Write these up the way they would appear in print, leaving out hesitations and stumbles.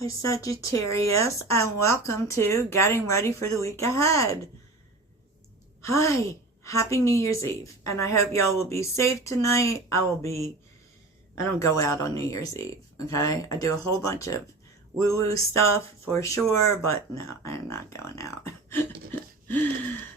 Hi Sagittarius, and welcome to Getting Ready for the Week Ahead. Hi, happy New Year's Eve, and I hope y'all will be safe tonight. I don't go out on New Year's Eve, okay? I do a whole bunch of woo-woo stuff for sure, but no, I'm not going out.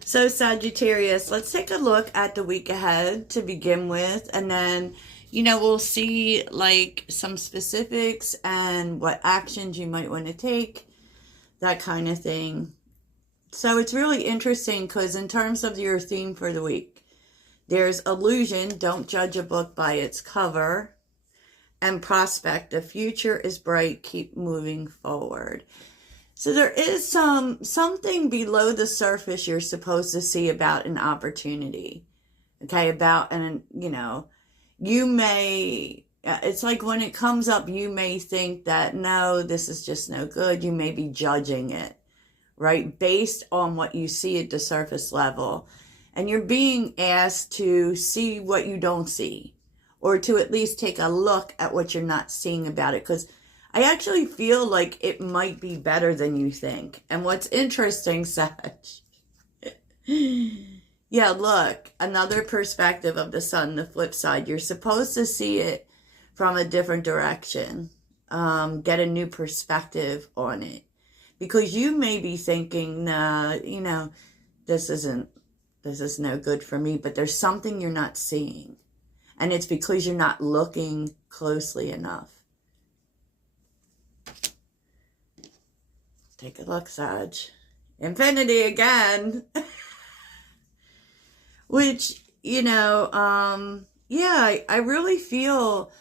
So Sagittarius, let's take a look at the week ahead to begin with, and then we'll see like some specifics and what actions you might want to take, that kind of thing. So it's really interesting because in terms of your theme for the week, there's illusion, don't judge a book by its cover, and prospect, the future is bright, keep moving forward. So there is something below the surface you're supposed to see about an opportunity, okay, you may, it's like when it comes up, you may think that, no, this is just no good. You may be judging it, right? Based on what you see at the surface level. And you're being asked to see what you don't see, or to at least take a look at what you're not seeing about it. Because I actually feel like it might be better than you think. And what's interesting, Sag, yeah, look, another perspective of the sun, the flip side. You're supposed to see it from a different direction, get a new perspective on it. Because you may be thinking, nah, this is no good for me, but there's something you're not seeing. And it's because you're not looking closely enough. Take a look, Sag. Infinity again. Which, yeah, I really feel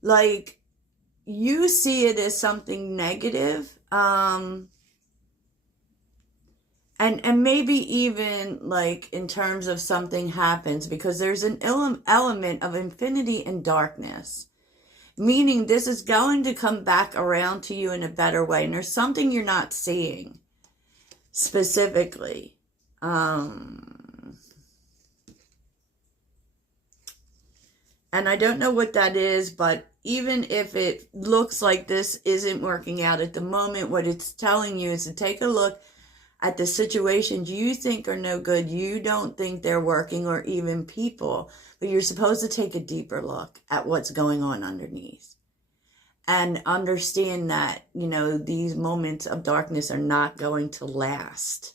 like you see it as something negative. And maybe even like in terms of something happens, because there's an element of infinity and darkness. Meaning this is going to come back around to you in a better way. And there's something you're not seeing specifically. And I don't know what that is, but even if it looks like this isn't working out at the moment, what it's telling you is to take a look at the situations you think are no good, you don't think they're working, or even people, but you're supposed to take a deeper look at what's going on underneath and understand that, these moments of darkness are not going to last.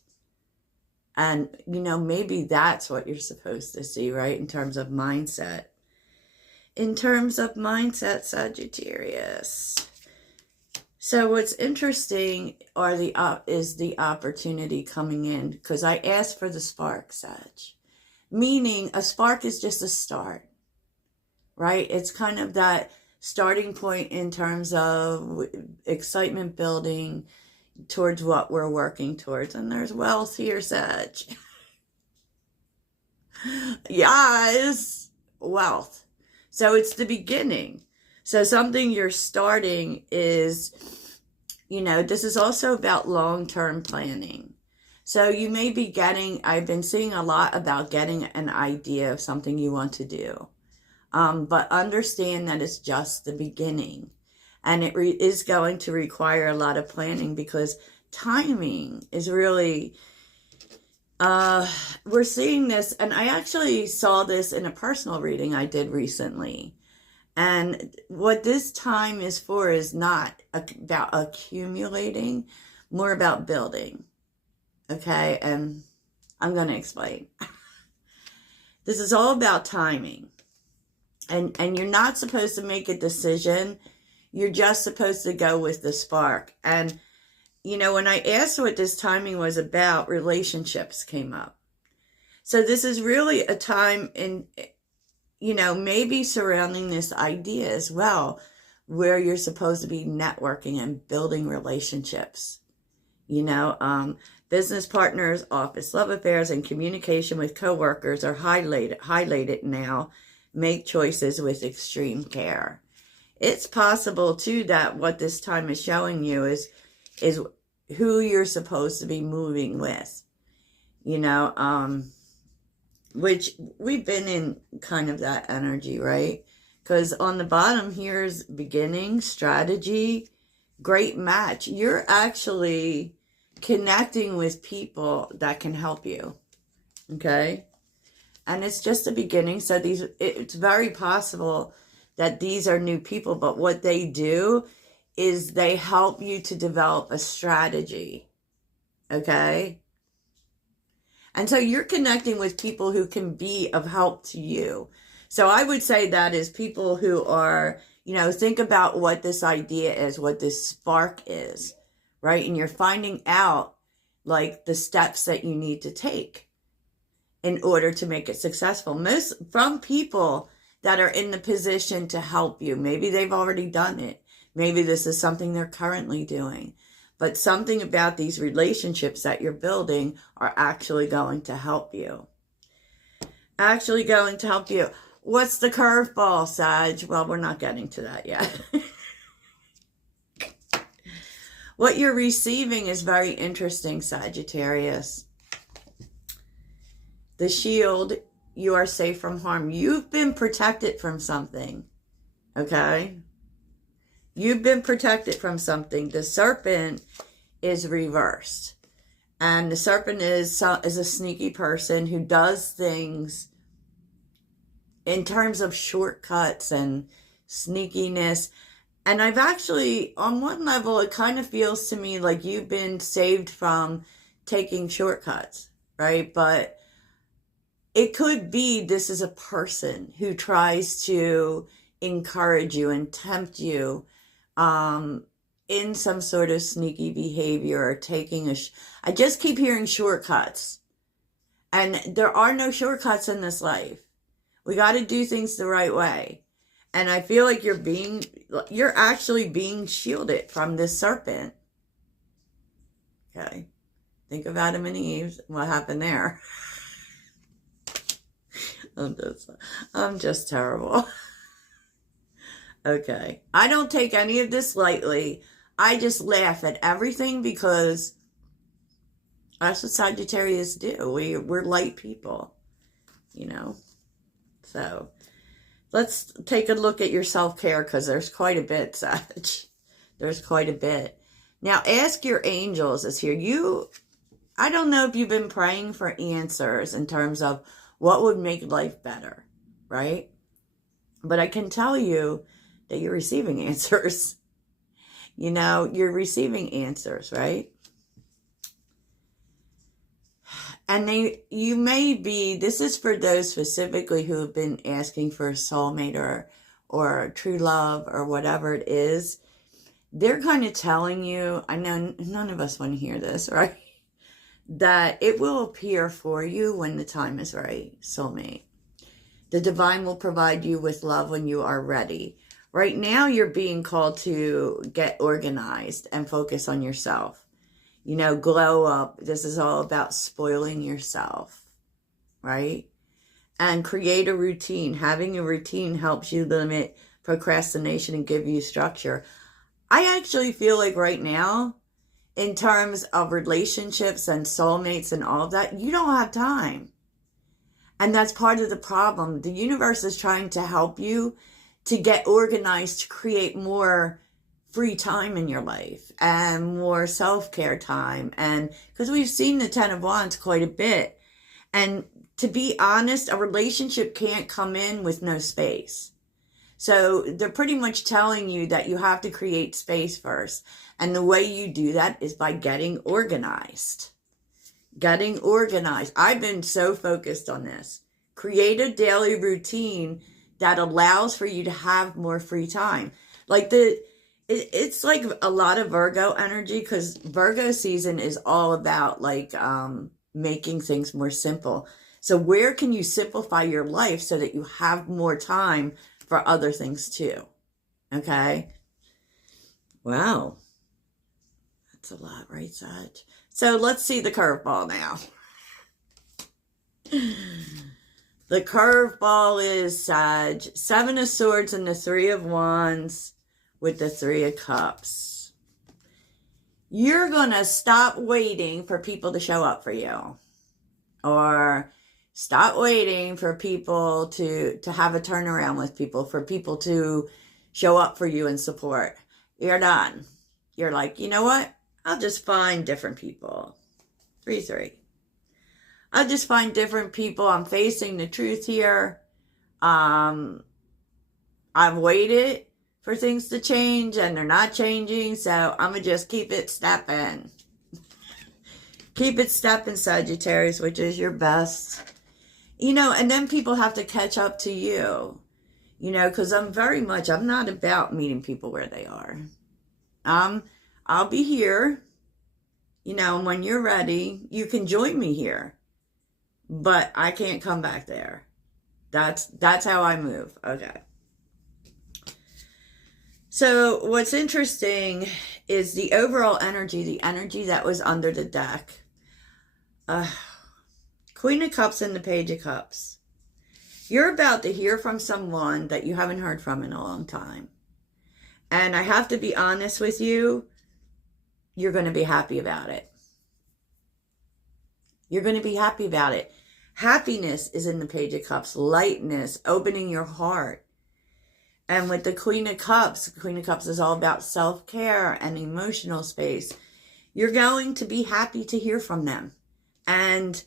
And, maybe that's what you're supposed to see, right? In terms of mindset. In terms of mindset, Sagittarius. So what's interesting is the opportunity coming in, because I asked for the spark, Sag. Meaning a spark is just a start, right? It's kind of that starting point in terms of excitement building towards what we're working towards. And there's wealth here, Sag. Yes, wealth. So it's the beginning. So something you're starting is, this is also about long-term planning. So you may be I've been seeing a lot about getting an idea of something you want to do. But understand that it's just the beginning. And it is going to require a lot of planning, because timing is really, we're seeing this, and I actually saw this in a personal reading I did recently. And what this time is for is not about accumulating, more about building. Okay, and I'm going to explain. This is all about timing. And you're not supposed to make a decision. You're just supposed to go with the spark. And, when I asked what this timing was about, relationships came up. So this is really a time in, maybe surrounding this idea as well, where you're supposed to be networking and building relationships. Business partners, office love affairs, and communication with coworkers are highlighted now. Make choices with extreme care. It's possible too that what this time is showing you is who you're supposed to be moving with. Which we've been in kind of that energy, right? Because on the bottom here's beginning, strategy, Great match. You're actually connecting with people that can help you. Okay? And it's just the beginning. So it's very possible that these are new people, but what they do is they help you to develop a strategy. Okay? And so you're connecting with people who can be of help to you. So I would say that is people who are, think about what this idea is, what this spark is, right? And you're finding out like the steps that you need to take in order to make it successful. Most from people that are in the position to help you. Maybe they've already done it. Maybe this is something they're currently doing. But something about these relationships that you're building are actually going to help you. Actually going to help you. What's the curveball, Sag? Well, we're not getting to that yet. What you're receiving is very interesting, Sagittarius. The shield, you are safe from harm. You've been protected from something, okay? You've been protected from something. The serpent is reversed. And the serpent is a sneaky person who does things in terms of shortcuts and sneakiness. And I've actually, on one level, it kind of feels to me like you've been saved from taking shortcuts, right? But it could be this is a person who tries to encourage you and tempt you in some sort of sneaky behavior or taking I just keep hearing shortcuts. And there are no shortcuts in this life. We got to do things the right way. And I feel like you're actually being shielded from this serpent. Okay. Think of Adam and Eve. What happened there? I'm just terrible. Okay. I don't take any of this lightly. I just laugh at everything because that's what Sagittarius do. We're light people, So let's take a look at your self-care because there's quite a bit, Sag. There's quite a bit. Now, ask your angels is here. I don't know if you've been praying for answers in terms of what would make life better, right? But I can tell you that you're receiving answers. You're receiving answers, right? And this is for those specifically who have been asking for a soulmate or true love or whatever it is. They're kind of telling you, I know none of us want to hear this, right? That it will appear for you when the time is right, soulmate. The divine will provide you with love when you are ready. Right now, you're being called to get organized and focus on yourself. Glow up. This is all about spoiling yourself, right? And create a routine. Having a routine helps you limit procrastination and give you structure. I actually feel like right now, in terms of relationships and soulmates and all of that, you don't have time. And that's part of the problem. The universe is trying to help you to get organized, to create more free time in your life and more self-care time. And because we've seen the 10 of Wands quite a bit. And to be honest, a relationship can't come in with no space. So they're pretty much telling you that you have to create space first. And the way you do that is by getting organized. Getting organized. I've been so focused on this. Create a daily routine that allows for you to have more free time. Like it's like a lot of Virgo energy because Virgo season is all about making things more simple. So where can you simplify your life so that you have more time for other things too? Okay. Wow. That's a lot, right, Sag? So let's see the curveball now. The curveball is Sag. 7 of Swords and the 3 of Wands with the 3 of Cups. You're going to stop waiting for people to show up for you. Or stop waiting for people to have a turnaround with people, for people to show up for you and support. You're done. you're like, you know what? I'll just find different people. 3-3. I'll just find different people. I'm facing the truth here. I've waited for things to change and they're not changing. So I'm going to just keep it stepping. Keep it stepping, Sagittarius, which is your best. You know, and then people have to catch up to you. You know, because I'm not about meeting people where they are. I'll be here. You know, when you're ready, you can join me here. But I can't come back there. That's how I move. Okay. So what's interesting is the overall energy, the energy that was under the deck. Queen of Cups and the Page of Cups. You're about to hear from someone that you haven't heard from in a long time. And I have to be honest with you, you're going to be happy about it. You're going to be happy about it. Happiness is in the Page of Cups. Lightness, opening your heart. And with the Queen of Cups is all about self-care and emotional space. You're going to be happy to hear from them. And,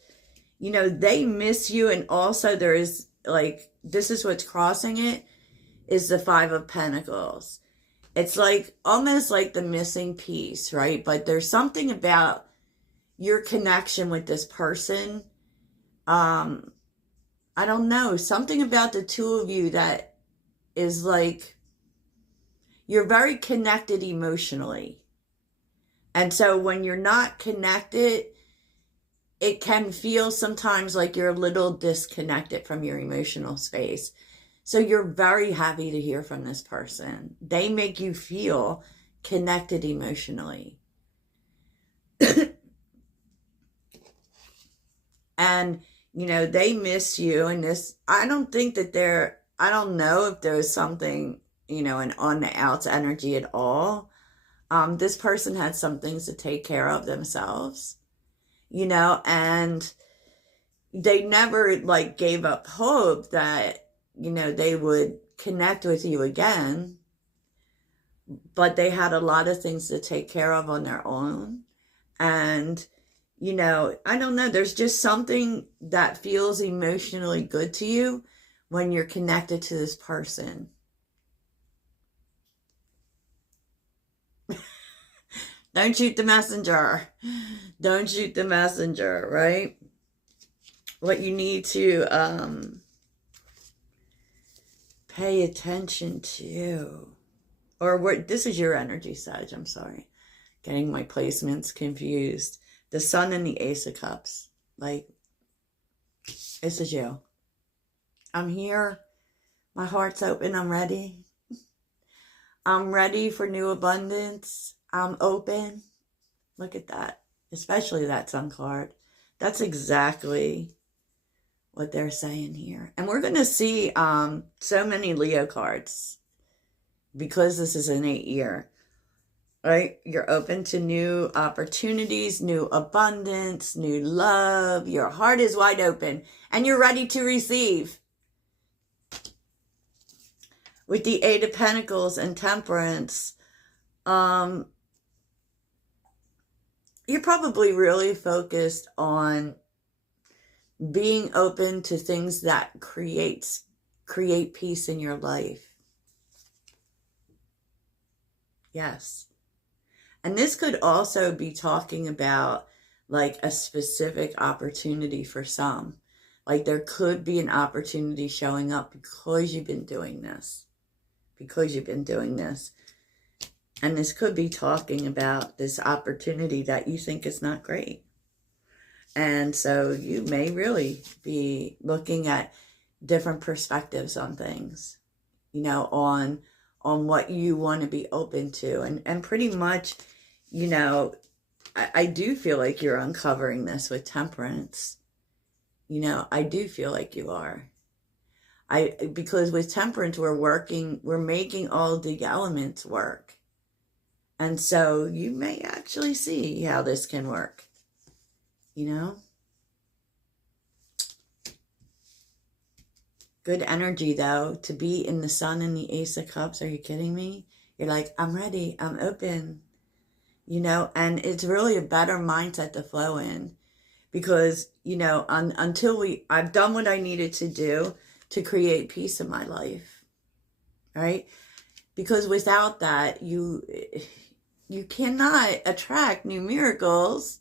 you know, they miss you. And also there is, like, this is what's crossing it, is the Five of Pentacles. It's like, almost like the missing piece, right? But there's something about your connection with this person. I don't know, something about the two of you that is like, you're very connected emotionally. And so when you're not connected, it can feel sometimes like you're a little disconnected from your emotional space. So you're very happy to hear from this person. They make you feel connected emotionally. And, you know, they miss you. And this, I don't know if there's something, you know, an on the outs energy at all. This person had some things to take care of themselves, you know, and they never, like, gave up hope that, you know, they would connect with you again. But they had a lot of things to take care of on their own. And, you know, I don't know, there's just something that feels emotionally good to you when you're connected to this person. Don't shoot the messenger. Don't shoot the messenger, right? What you need to pay attention to, or what, this is your energy, Sag, I'm sorry. Getting my placements confused. The Sun and the Ace of Cups. Like, this is you. I'm here. My heart's open. I'm ready. I'm ready for new abundance. I'm open. Look at that. Especially that Sun card. That's exactly what they're saying here. And we're going to see so many Leo cards. Because this is an 8-year. Right? You're open to new opportunities, new abundance, new love. Your heart is wide open. And you're ready to receive. With the Eight of Pentacles and Temperance, you're probably really focused on being open to things that create peace in your life. Yes. And this could also be talking about, like, a specific opportunity for some. Like, there could be an opportunity showing up because you've been doing this. Because you've been doing this. And this could be talking about this opportunity that you think is not great. And so you may really be looking at different perspectives on things, you know, on what you want to be open to. And pretty much, you know, I do feel like you're uncovering this with Temperance. You know, I do feel like you are. Because with Temperance, we're making all the elements work. And so you may actually see how this can work. You know? Good energy, though, to be in the Sun and the Ace of Cups. Are you kidding me? You're like, I'm ready. I'm open. you know, and it's really a better mindset to flow in because, you know, until I've done what I needed to do to create peace in my life, right? Because without that, you cannot attract new miracles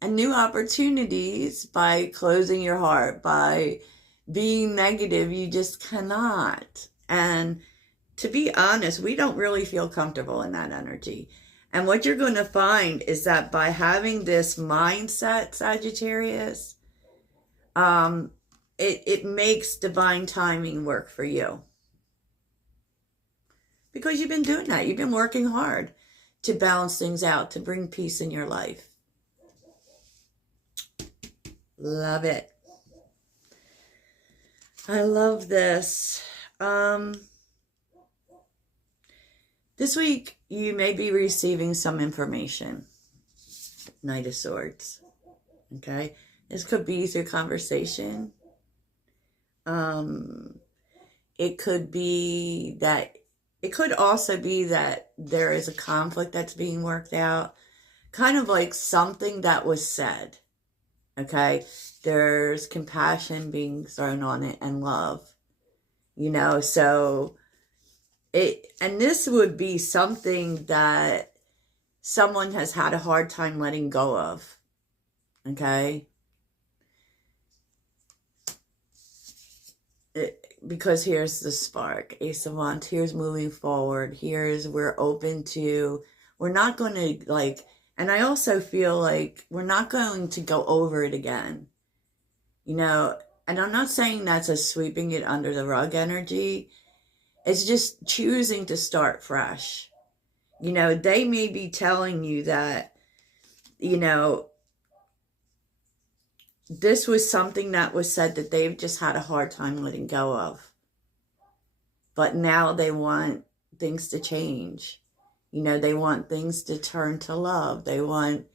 and new opportunities by closing your heart, by being negative. You just cannot. And to be honest, we don't really feel comfortable in that energy. And what you're going to find is that by having this mindset, Sagittarius, it makes divine timing work for you. Because you've been doing that. You've been working hard to balance things out, to bring peace in your life. Love it. I love this. This week, you may be receiving some information. Knight of Swords. Okay? This could be through conversation. It could be that, it could also be that there is a conflict that's being worked out. Kind of like something that was said. Okay? There's compassion being thrown on it and love. You know, so and this would be something that someone has had a hard time letting go of. Okay? Because here's the spark. Ace of Wands. Here's moving forward. Here's we're open to, we're not going to like, and I also feel like we're not going to go over it again. You know, and I'm not saying that's a sweeping it under the rug energy. It's just choosing to start fresh. You know, they may be telling you that, you know, this was something that was said that they've just had a hard time letting go of. But now they want things to change. You know, they want things to turn to love. They want,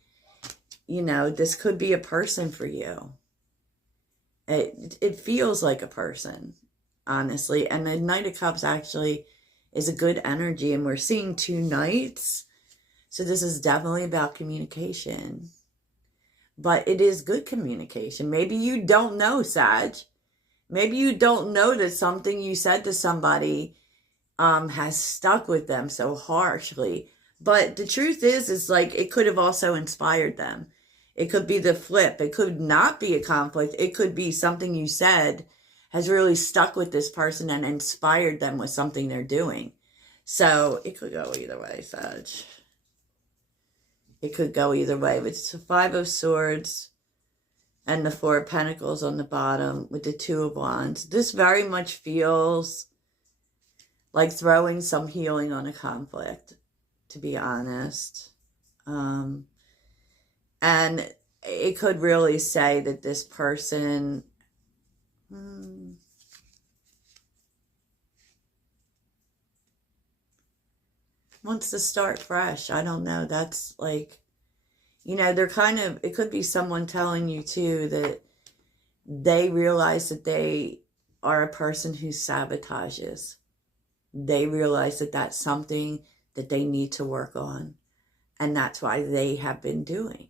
you know, this could be a person for you. It feels like a person, honestly. And the Knight of Cups actually is a good energy. And we're seeing 2 knights. So this is definitely about communication. But it is good communication. Maybe you don't know, Sag. Maybe you don't know that something you said to somebody has stuck with them so harshly. But the truth is like it could have also inspired them. It could be the flip. It could not be a conflict. It could be something you said has really stuck with this person and inspired them with something they're doing. So it could go either way, Sag. It could go either way. But it's the 5 of Swords and the 4 of Pentacles on the bottom with the 2 of Wands. This very much feels like throwing some healing on a conflict, to be honest. And it could really say that this person wants to start fresh. I don't know. That's like, you know, they're kind of, it could be someone telling you too that they realize that they are a person who sabotages. They realize that that's something that they need to work on. And that's why they have been doing.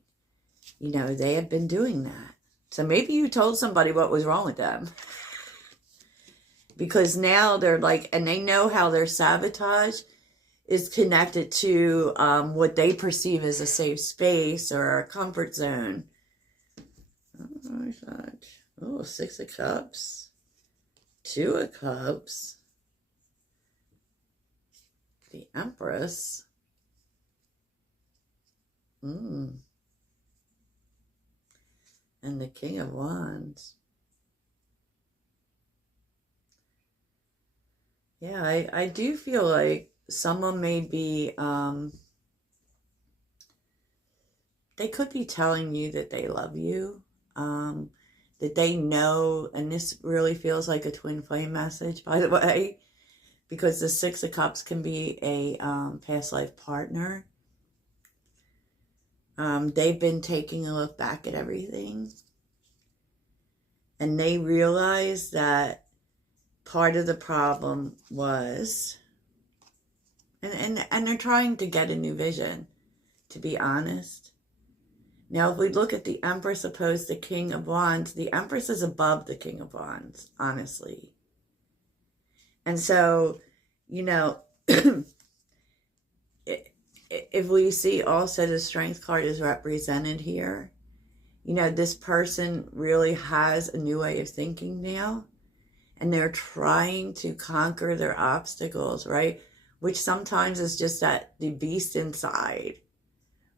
You know, they have been doing that. So maybe you told somebody what was wrong with them. Because now they're like, and they know how their sabotage is connected to what they perceive as a safe space or a comfort zone. Oh, 6 of Cups. 2 of Cups. The Empress. And the King of Wands. Yeah, I do feel like someone may be, they could be telling you that they love you, that they know, and this really feels like a twin flame message, by the way, because the 6 of Cups can be a past life partner. They've been taking a look back at everything, and they realize that part of the problem was, and they're trying to get a new vision. to be honest. Now, if we look at the Empress opposed to King of Wands, the Empress is above the King of Wands, honestly. And so, you know, if we see also the Strength card is represented here, you know, this person really has a new way of thinking now, and they're trying to conquer their obstacles, right? Which sometimes is just that the beast inside,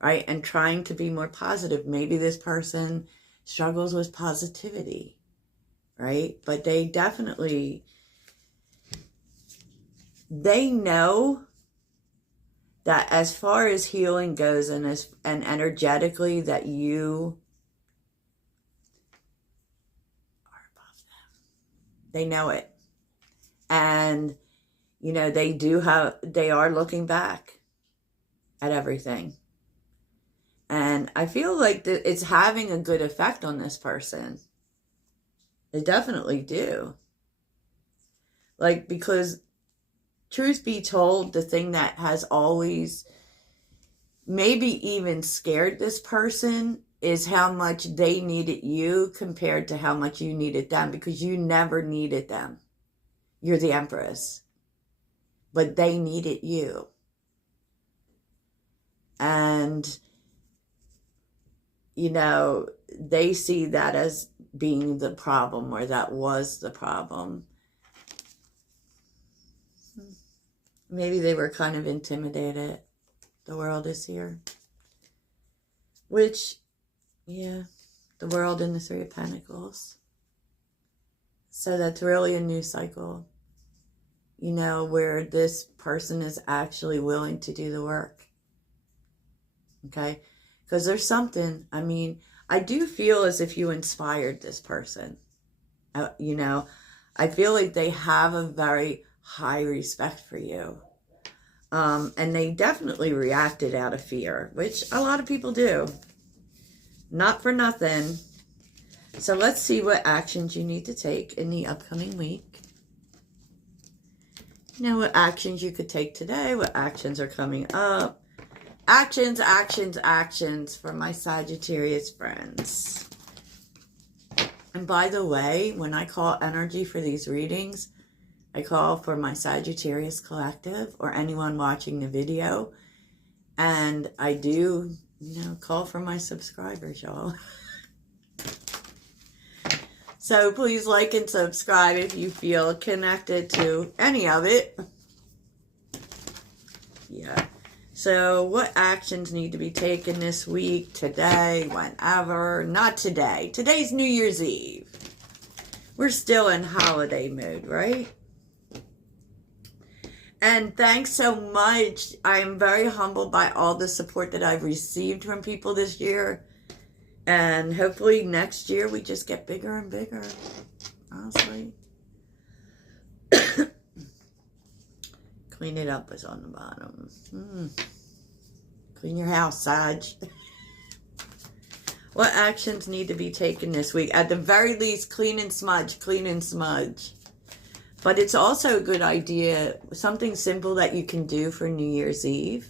right? And trying to be more positive. Maybe this person struggles with positivity, right? But they definitely, they know that as far as healing goes and energetically, that you are above them. They know it. And, you know, they are looking back at everything. And I feel like it's having a good effect on this person. They definitely do. Like, because truth be told, the thing that has always maybe even scared this person is how much they needed you compared to how much you needed them, because you never needed them. You're the Empress. But they needed you. And, you know, they see that as being the problem, or that was the problem. Maybe they were kind of intimidated. The World is here. Which, yeah, the World and the Three of Pentacles. So that's really a new cycle, you know, where this person is actually willing to do the work. Okay? Because there's something, I mean, I do feel as if you inspired this person. You know, I feel like they have a very high respect for you. And they definitely reacted out of fear, which a lot of people do. Not for nothing. So let's see what actions you need to take in the upcoming week. You know, what actions you could take today, what actions are coming up. Actions, actions, actions for my Sagittarius friends. And by the way, when I call energy for these readings, I call for my Sagittarius collective or anyone watching the video. And I do, you know, call for my subscribers, y'all. So please like and subscribe if you feel connected to any of it. Yeah. So what actions need to be taken this week, today, whenever? Not today. Today's New Year's Eve. We're still in holiday mode, right? And thanks so much. I am very humbled by all the support that I've received from people this year. And hopefully next year we just get bigger and bigger. Honestly. Clean it up is on the bottom. Clean your house, Sag. What actions need to be taken this week? At the very least, clean and smudge. Clean and smudge. But it's also a good idea, something simple that you can do for New Year's Eve,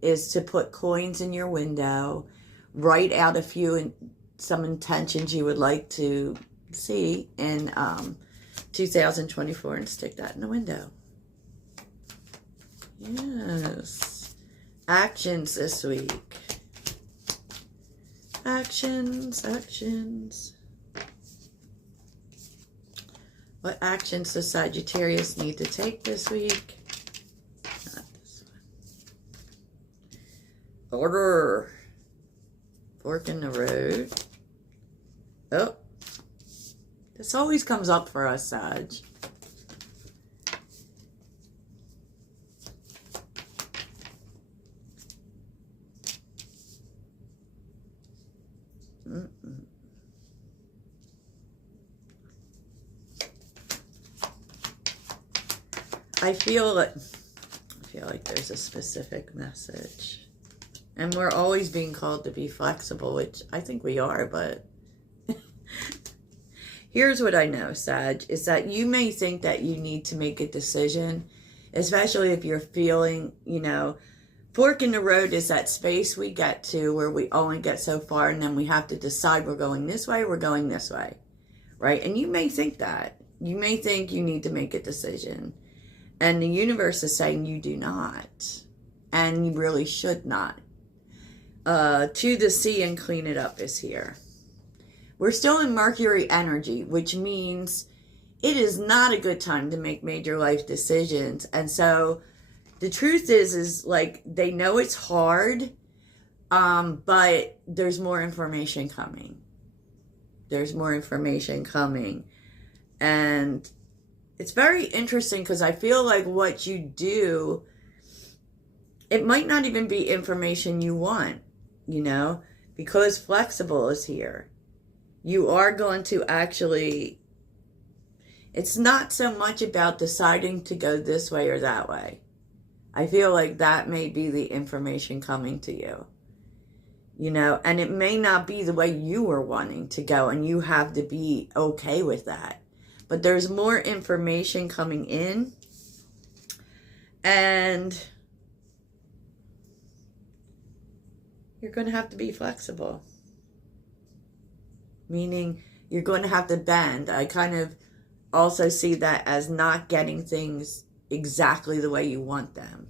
is to put coins in your window, write out a few, some intentions you would like to see in 2024 and stick that in the window. Yes. Actions this week. Actions, actions. What actions does Sagittarius need to take this week? Not this one. Order. Fork in the road. Oh. This always comes up for us, Sag. I feel like there's a specific message. And we're always being called to be flexible, which I think we are, but here's what I know, Sag, is that you may think that you need to make a decision, especially if you're feeling, you know, Fork in the road is that space we get to where we only get so far, and then we have to decide we're going this way, we're going this way, right? And you may think that. You may think you need to make a decision. And the universe is saying you do not. And you really should not. To the sea and clean it up is here. We're still in Mercury energy, which means it is not a good time to make major life decisions. And so the truth is like, they know it's hard, but there's more information coming. There's more information coming. And it's very interesting because I feel like what you do, it might not even be information you want, you know, because flexible is here. You are going to actually, it's not so much about deciding to go this way or that way. I feel like that may be the information coming to you, you know, and it may not be the way you were wanting to go, and you have to be okay with that. But there's more information coming in, and you're going to have to be flexible, meaning you're going to have to bend. I kind of also see that as not getting things exactly the way you want them.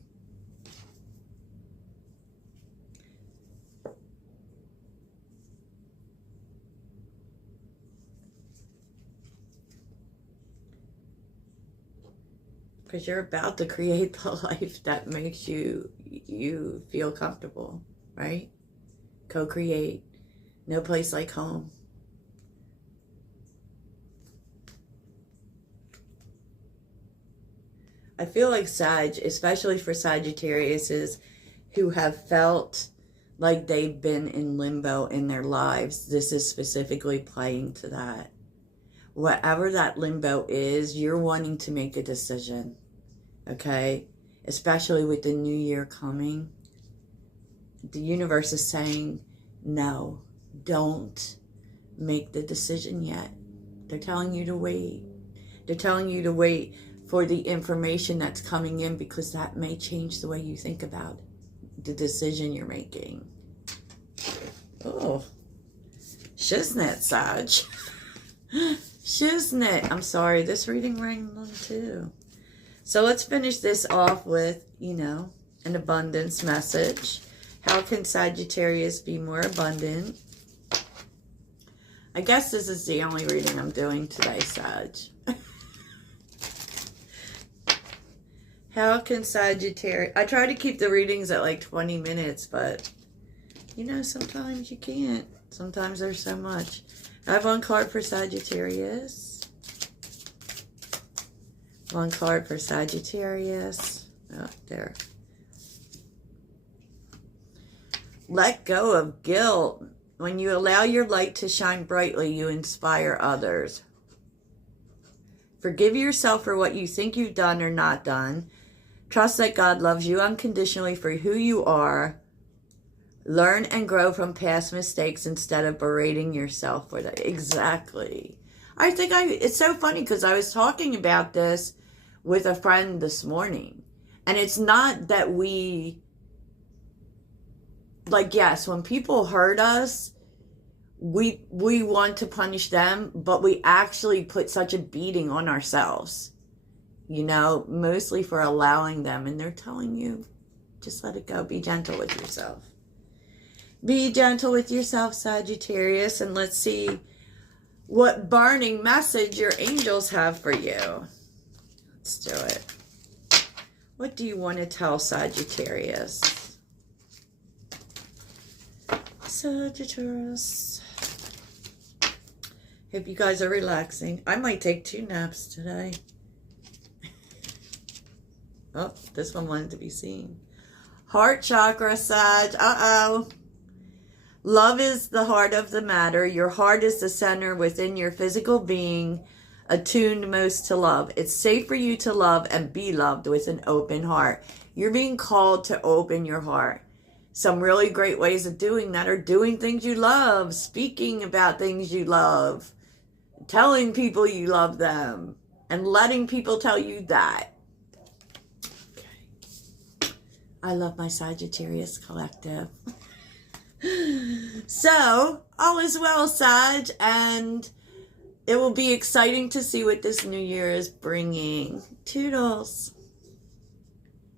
Because you're about to create the life that makes you feel comfortable, right? Co-create. No place like home. I feel like Sag, especially for Sagittariuses who have felt like they've been in limbo in their lives, this is specifically playing to that. Whatever that limbo is, you're wanting to make a decision, okay? Especially with the new year coming. The universe is saying, no, don't make the decision yet. They're telling you to wait. They're telling you to wait for the information that's coming in, because that may change the way you think about the decision you're making. Oh, shiznit, Sag. Shiznit. I'm sorry, this reading rang on too. So let's finish this off with, you know, an abundance message. How can Sagittarius be more abundant? I guess this is the only reading I'm doing today, Sag. How can Sagittarius... I try to keep the readings at like 20 minutes, but, you know, sometimes you can't. Sometimes there's so much. I have one card for Sagittarius. One card for Sagittarius. Oh, there. Let go of guilt. When you allow your light to shine brightly, you inspire others. Forgive yourself for what you think you've done or not done. Trust that God loves you unconditionally for who you are. Learn and grow from past mistakes instead of berating yourself for that. Exactly. It's so funny because I was talking about this with a friend this morning. And it's not that we, like, yes, when people hurt us, we want to punish them, but we actually put such a beating on ourselves, you know, mostly for allowing them. And they're telling you, just let it go. Be gentle with yourself. Be gentle with yourself, Sagittarius. And let's see what burning message your angels have for you. Let's do it. What do you want to tell Sagittarius? Sagittarius. Hope you guys are relaxing. I might take 2 naps today. Oh, this one wanted to be seen. Heart chakra, Sag. Uh-oh. Love is the heart of the matter. Your heart is the center within your physical being, attuned most to love. It's safe for you to love and be loved with an open heart. You're being called to open your heart. Some really great ways of doing that are doing things you love, speaking about things you love, telling people you love them, and letting people tell you that. Okay. I love my Sagittarius collective. So, all is well, Sag, and it will be exciting to see what this new year is bringing. Toodles.